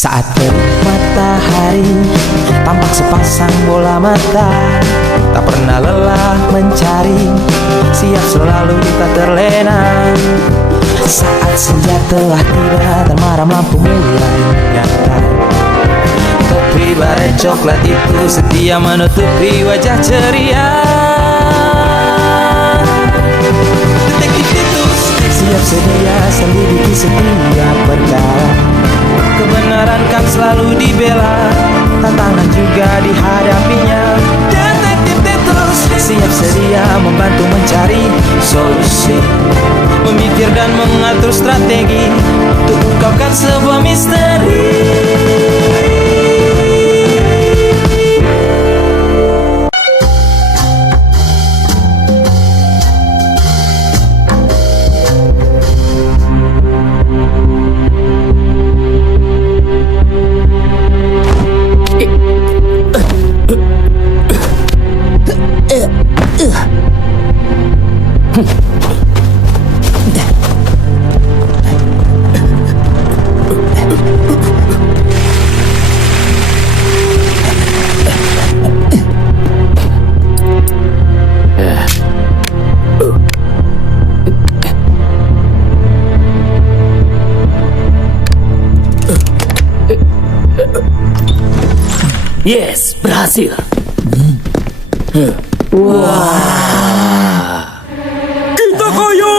Saat terik matahari tampak sepasang bola mata, tak pernah lelah mencari, siap selalu kita terlena. Saat senja telah tiba dan malam lampu mulai nyata, topi baret coklat itu setia menutupi wajah ceria. Detektif itu siap sedia selidiki setiap perkara, kebenaran kan selalu dibela, tantangan juga dihadapinya. Detektif Titus siap sedia membantu mencari solusi, memikir dan mengatur strategi untuk mengungkapkan sebuah misteri. Yes, berhasil. Wah, kita kaya.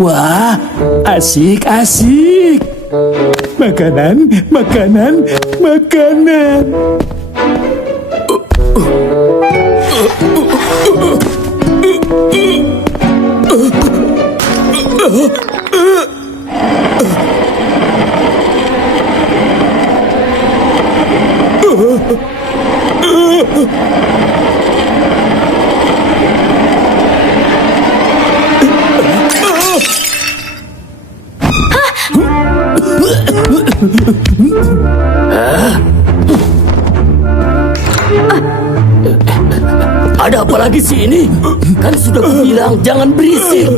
Wah, asik-asik. Makanan, makanan, makanan. Ada apa lagi sih ini? Kan sudah bilang jangan berisik.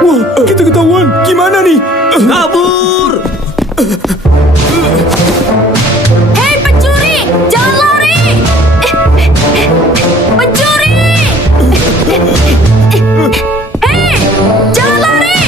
Wah, kita ketahuan. Gimana nih? Kabur! Hei pencuri, jangan lari! Pencuri! Hei, jangan lari!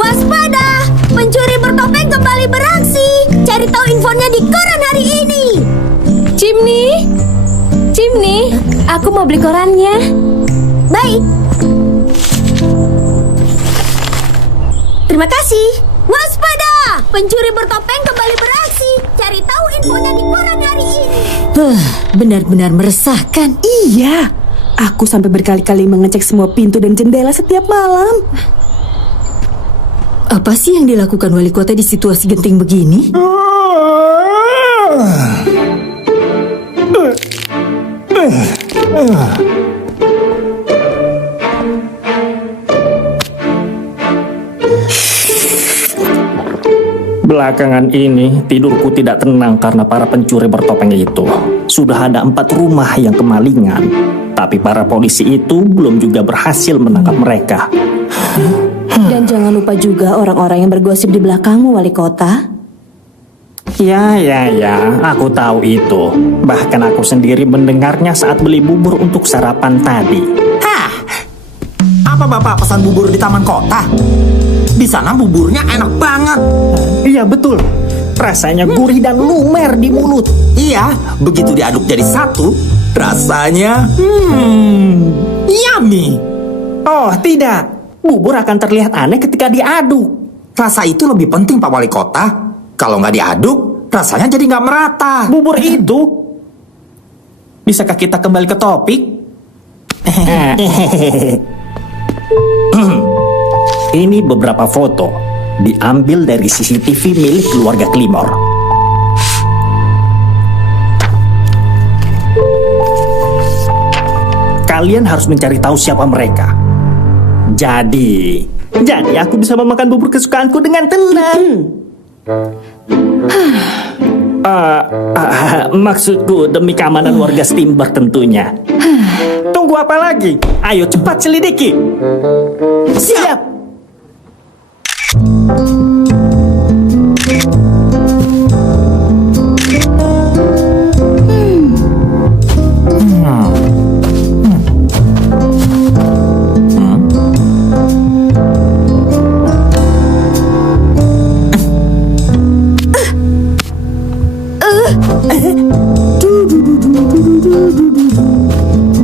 Waspada! Pencuri bertopeng kembali beraksi. Cari tahu infonya di koran hari ini. Cimni, aku mau beli korannya. Baik. Terima kasih. Waspada! Pencuri bertopeng kembali beraksi. Cari tahu infonya di koran hari ini. Benar-benar meresahkan. Iya, aku sampai berkali-kali mengecek semua pintu dan jendela setiap malam. Apa sih yang dilakukan wali kota di situasi genting begini? Belakangan ini tidurku tidak tenang karena para pencuri bertopeng itu. Sudah ada 4 rumah yang kemalingan, tapi para polisi itu belum juga berhasil menangkap mereka. Jangan lupa juga orang-orang yang bergosip di belakangmu, Wali Kota. Ya, aku tahu itu. Bahkan aku sendiri mendengarnya saat beli bubur untuk sarapan tadi. Hah? Apa Bapak pesan bubur di taman kota? Di sana buburnya enak banget. Iya betul. Rasanya gurih dan lumer di mulut. Iya, begitu diaduk jadi satu, rasanya yummy. Oh tidak, bubur akan terlihat aneh ketika diaduk. Rasa itu lebih penting Pak Wali Kota. Kalau nggak diaduk, rasanya jadi nggak merata. Bubur itu. Bisakah kita kembali ke topik? Ini beberapa foto diambil dari CCTV milik keluarga Climor. Kalian harus mencari tahu siapa mereka. Jadi aku bisa memakan bubur kesukaanku dengan tenang. Maksudku demi keamanan warga Steamberg tentunya. Tunggu apa lagi? Ayo cepat selidiki. Siap.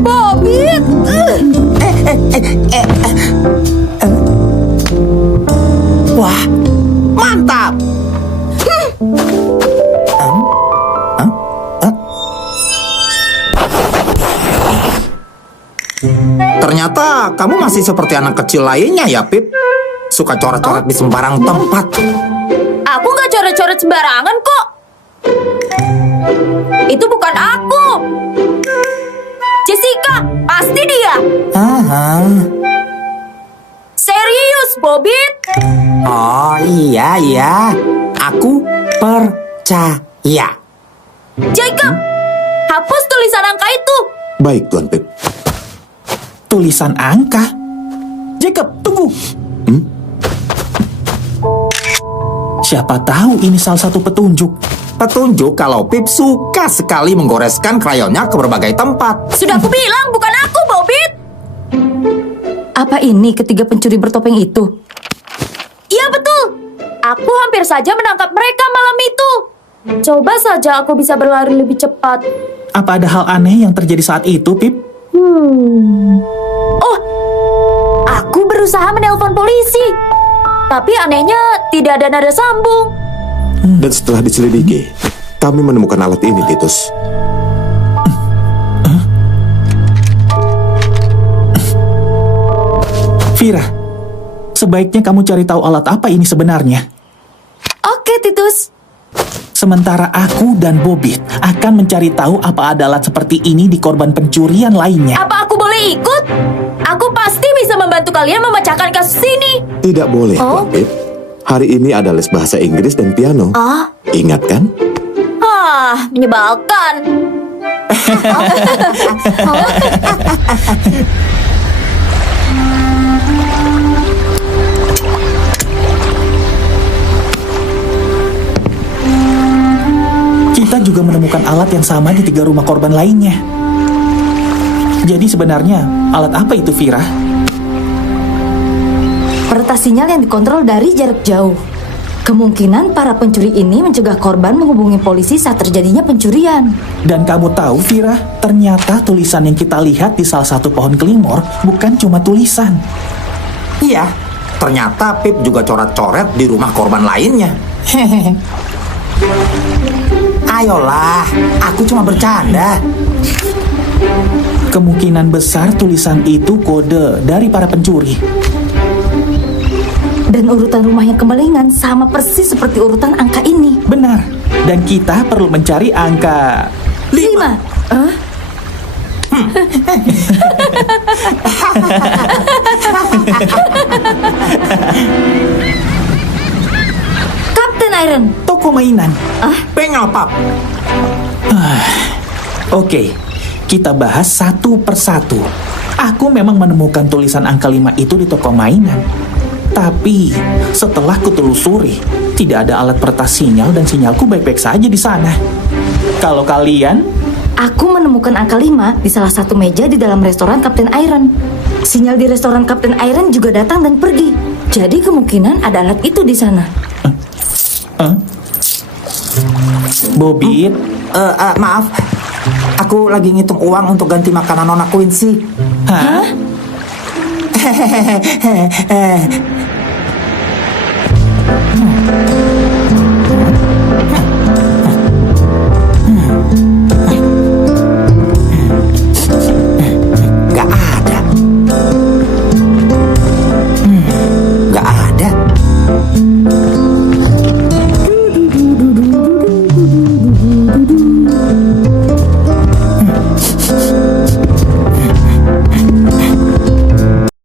Bobit! Wah, mantap. Ternyata kamu masih seperti anak kecil lainnya ya, Pip. Suka coret-coret di sembarang tempat. Aku nggak coret-coret sembarangan kok. Itu bukan aku. Jessica, pasti dia. Aha. Serius, Bobit? Oh iya, aku percaya. Jacob, hapus tulisan angka itu. Baik, Tuan Pip. Tulisan angka. Jacob, tunggu. Siapa tahu ini salah satu petunjuk. Petunjuk kalau Pip suka sekali menggoreskan krayonnya ke berbagai tempat. Sudah aku bilang, bukan aku, Bobit. Apa ini ketiga pencuri bertopeng itu? Iya betul. Aku hampir saja menangkap mereka malam itu. Coba saja aku bisa berlari lebih cepat. Apa ada hal aneh yang terjadi saat itu, Pip? Oh, aku berusaha menelpon polisi. Tapi anehnya tidak ada nada sambung. Dan setelah diselidiki, kami menemukan alat ini, Titus. Vira, sebaiknya kamu cari tahu alat apa ini sebenarnya. Oke, Titus. Sementara aku dan Bobit akan mencari tahu apa ada alat seperti ini di korban pencurian lainnya. Apa aku boleh ikut? Aku pasti bisa membantu kalian memecahkan kasus ini. Tidak boleh, Tuan Pip. Hari ini ada les bahasa Inggris dan piano. Ingat kan? Menyebalkan. Kita juga menemukan alat yang sama di 3 rumah korban lainnya. Jadi sebenarnya alat apa itu, Vira? Peretas sinyal yang dikontrol dari jarak jauh. Kemungkinan para pencuri ini mencegah korban menghubungi polisi saat terjadinya pencurian. Dan kamu tahu, Vira, ternyata tulisan yang kita lihat di salah satu pohon kelimor bukan cuma tulisan. Iya, ternyata Pip juga coret-coret di rumah korban lainnya. Hehehe. Ayolah, aku cuma bercanda. Kemungkinan besar tulisan itu kode dari para pencuri. Dan urutan rumah yang kemalingan sama persis seperti urutan angka ini. Benar. Dan kita perlu mencari angka 5. Kapten Iron. toko mainan. Bengel, Pap. Oke, kita bahas satu persatu. Aku memang menemukan tulisan angka 5 itu di toko mainan. Tapi setelah kutelusuri, tidak ada alat peretas sinyal dan sinyalku baik-baik saja di sana. Kalau kalian, Aku menemukan angka 5 di salah satu meja di dalam restoran Kapten Iron. Sinyal di restoran Kapten Iron juga datang dan pergi. Jadi kemungkinan ada alat itu di sana. Bobby, Maaf, aku lagi ngitung uang untuk ganti makanan Nona Quincy. hah?